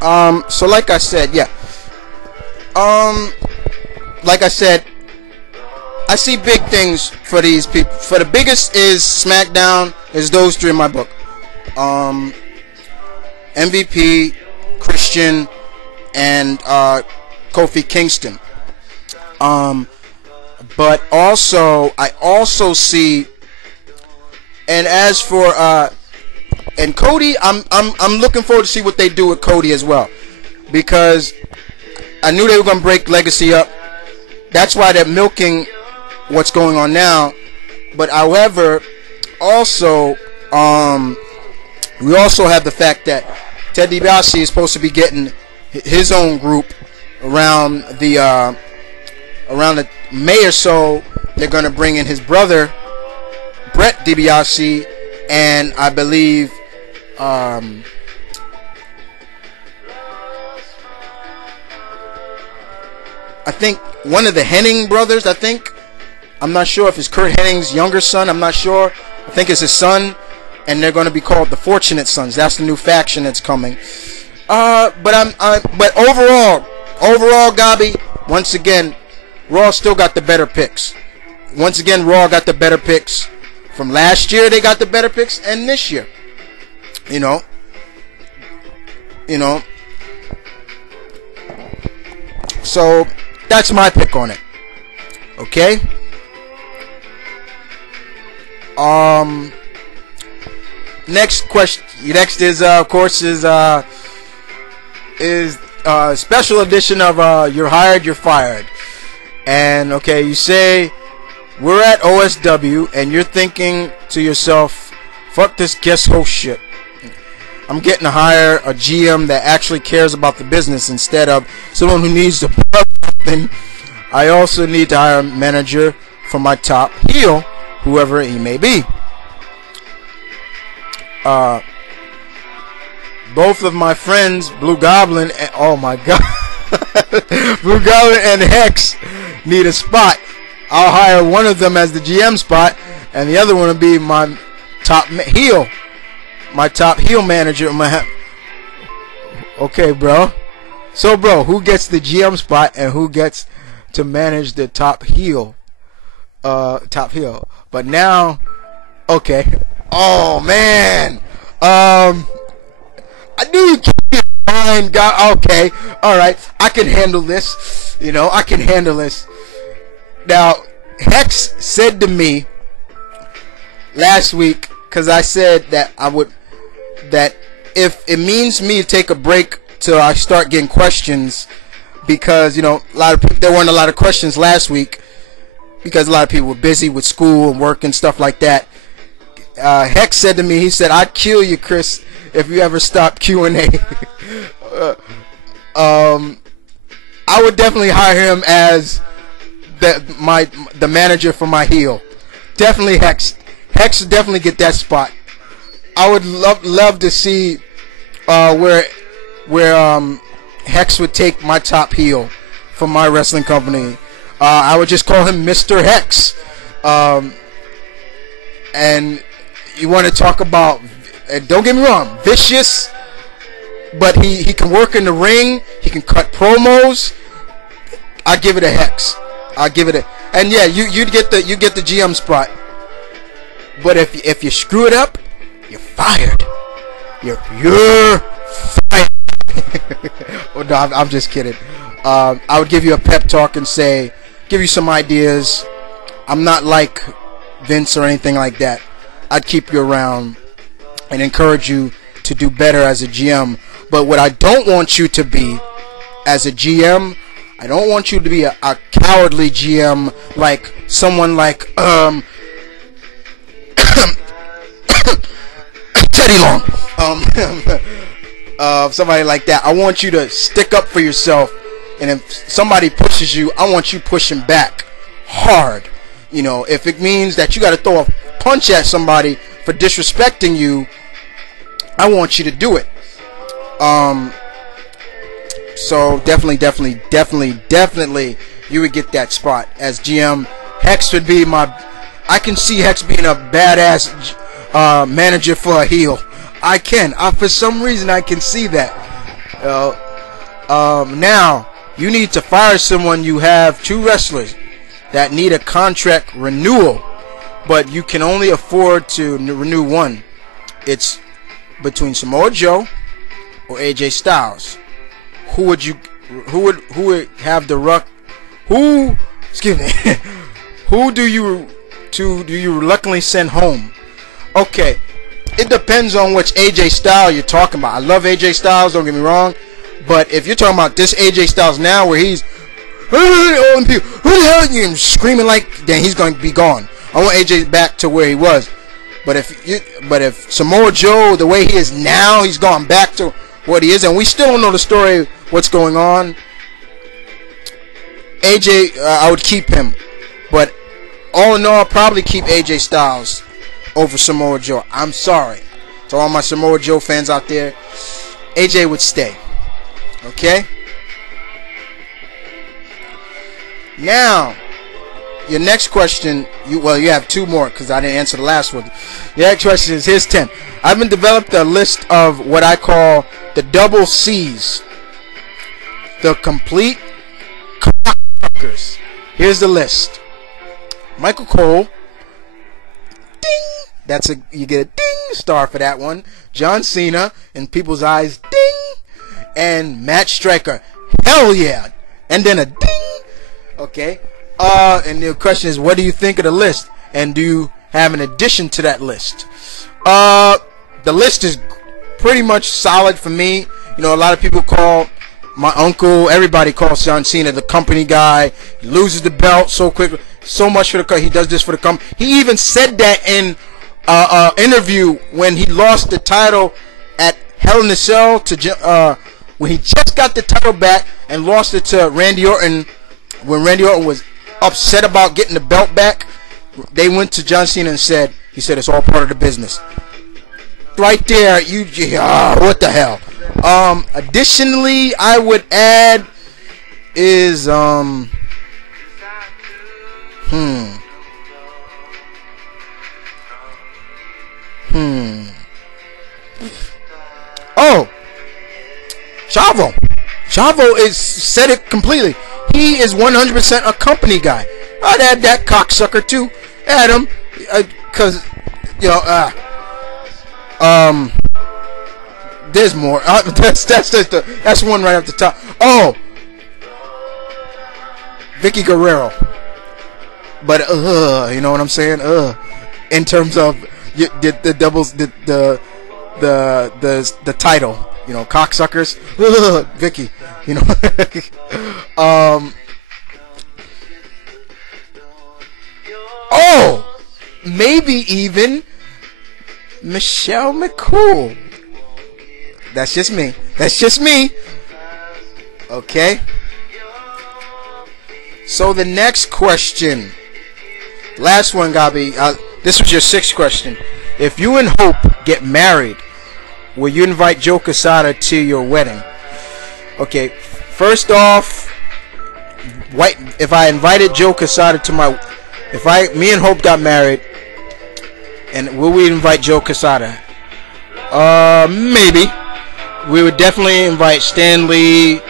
So like I said, yeah. Like I said, I see big things for these people. For the biggest is SmackDown. Is those three in my book. MVP, Christian, and Kofi Kingston. But also, I also see, and as for and Cody, I'm looking forward to see what they do with Cody as well, because I knew they were gonna break Legacy up. That's why they're milking what's going on now. But however, also we also have the fact that Ted DiBiase is supposed to be getting his own group around the May or so. They're going to bring in his brother Brett DiBiase, and I believe I think one of the Hennig brothers. I'm not sure if it's Kurt Hennig's younger son. I'm not sure. I think it's his son, and they're going to be called the Fortunate Sons. That's the new faction that's coming. But overall, Gabi, once again, Raw still got the better picks. Once again, Raw got the better picks. From last year, they got the better picks, and this year, you know. So that's my pick on it. Okay. Next question. Next is of course is special edition of You're Hired, You're Fired. And okay, you say we're at OSW and you're thinking to yourself, fuck this guest host shit. I'm getting to hire a GM that actually cares about the business instead of someone who needs to put up something. I also need to hire a manager for my top heel, whoever he may be. Both of my friends, Blue Goblin and, oh my god, Blue Goblin and Hex need a spot. I'll hire one of them as the GM spot, and the other one will be my top heel manager. Okay, bro. So, bro, who gets the GM spot and who gets to manage the top heel? But now, okay. Oh man. I knew you kept mind, God. Okay, all right. I can handle this. I can handle this. Now, Hex said to me last week, because I said that that if it means me to take a break till I start getting questions, because a lot of people, there weren't a lot of questions last week because a lot of people were busy with school and work and stuff like that. Hex said to me, he said, "I'd kill you, Chris, if you ever stop Q&A." I would definitely hire him as the manager for my heel. Definitely Hex. Hex would definitely get that spot. I would love to see where Hex would take my top heel for my wrestling company. I would just call him Mr. Hex. And you want to talk about, and don't get me wrong, vicious, but he can work in the ring. He can cut promos. I give it a Hex. I give it a, and yeah, you get the GM spot. But if you screw it up, you're fired. You're fired. Oh, no, I'm just kidding. I would give you a pep talk and say, give you some ideas. I'm not like Vince or anything like that. I'd keep you around and encourage you to do better as a GM. But what I don't want you to be as a GM, I don't want you to be a cowardly GM, like someone like Teddy Long, somebody like that. I want you to stick up for yourself, and if somebody pushes you, I want you pushing back hard. If it means that you got to throw a punch at somebody for disrespecting you, I want you to do it. So definitely, you would get that spot as GM. Hex would be I can see Hex being a badass manager for a heel. I can. For some reason, I can see that. Now you need to fire someone. You have 2 wrestlers that need a contract renewal, but you can only afford to renew one. It's between Samoa Joe or AJ Styles. Who would have the ruck? Excuse me. Who do you reluctantly send home? Okay, it depends on which AJ Styles you're talking about. I love AJ Styles, don't get me wrong, but if you're talking about this AJ Styles now, where he's who the hell are you screaming like, then he's going to be gone. I want AJ back to where he was. But if Samoa Joe, the way he is now, he's gone back to what he is, and we still don't know the story, what's going on. AJ, I would keep him, but all in all, I'll probably keep AJ Styles over Samoa Joe. I'm sorry to all my Samoa Joe fans out there. AJ would stay. Okay? Now, your next question, you have 2 more because I didn't answer the last one. Your next question is, here's 10. I've been developed a list of what I call the double C's. The complete cocksuckers. Here's the list. Michael Cole. Ding. You get a ding star for that one. John Cena, in people's eyes, ding. And Matt Striker. Hell yeah. And then a ding. Okay. And the question is, what do you think of the list? And do you have an addition to that list? The list is pretty much solid for me. You know, a lot of people call my uncle, everybody calls John Cena the company guy. He loses the belt so quickly. So much for the he does this for the company. He even said that in an interview when he lost the title at Hell in a Cell to when he just got the title back and lost it to Randy Orton. When Randy Orton was upset about getting the belt back, they went to John Cena and said, it's all part of the business. Right there, what the hell? Additionally, I would add is Oh, Chavo. Chavo is said it completely. He is 100% a company guy. I'd add that cocksucker too. Add him, cause there's more. That's one right off the top. Oh, Vicky Guerrero. But you know what I'm saying? In terms of the doubles, the title. You know, cocksuckers. Vicky. You know. Oh, maybe even Michelle McCool. That's just me. That's just me. Okay. So the next question, last one, Gabi. This was your 6th question. If you and Hope get married, will you invite Joe Quesada to your wedding? Okay. First off, if I invited Joe Quesada to me and Hope got married, and will we invite Joe Quesada? Maybe. We would definitely invite Stan Lee,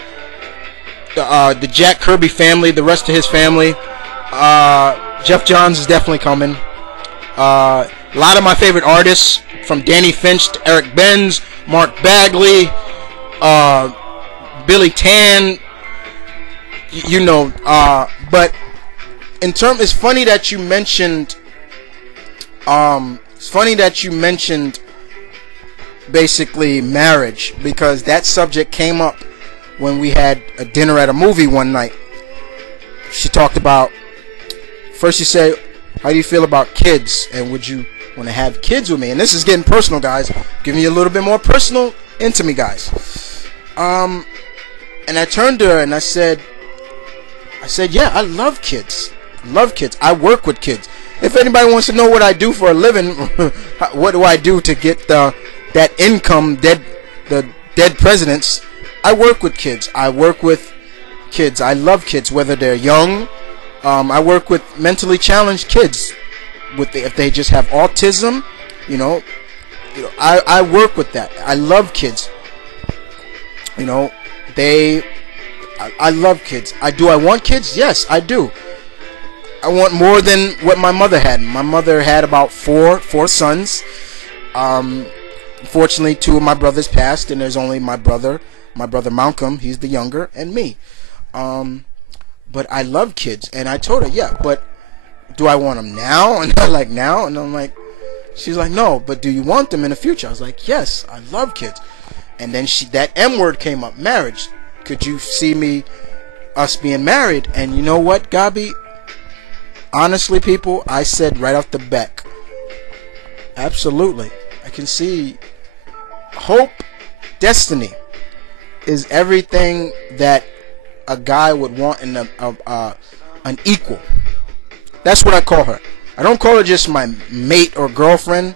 the Jack Kirby family, the rest of his family. Jeff Johns is definitely coming. A lot of my favorite artists, from Danny Finch to Eric Benz, Mark Bagley, Billy Tan, you know. But it's funny that you mentioned. It's funny that you mentioned basically marriage, because that subject came up when we had a dinner at a movie one night. She talked about, first she said, how do you feel about kids, and would you want to have kids with me? And this is getting personal, guys, giving you a little bit more personal into me, guys. And I turned to her and I said, yeah, I love kids. I work with kids. If anybody wants to know what I do for a living, what do I do to get that income, the dead presidents? I work with kids. I work with kids. I love kids, whether they're young. I work with mentally challenged kids, if they just have autism. You know, I work with that. I love kids. You know, I love kids. I want kids? Yes, I do. I want more than what my mother had. My mother had about four sons. Unfortunately, two of my brothers passed, and there's only my brother Malcolm, he's the younger, and me. But I love kids, and I told her, yeah, but do I want them now? And I'm like, now? And I'm like, she's like, no, but do you want them in the future? I was like, yes, I love kids. And then that M word came up, marriage. Could you see us being married? And you know what, Gabi? Honestly, people, I said right off the bat, absolutely. I can see hope, destiny is everything that a guy would want in an equal. That's what I call her. I don't call her just my mate or girlfriend.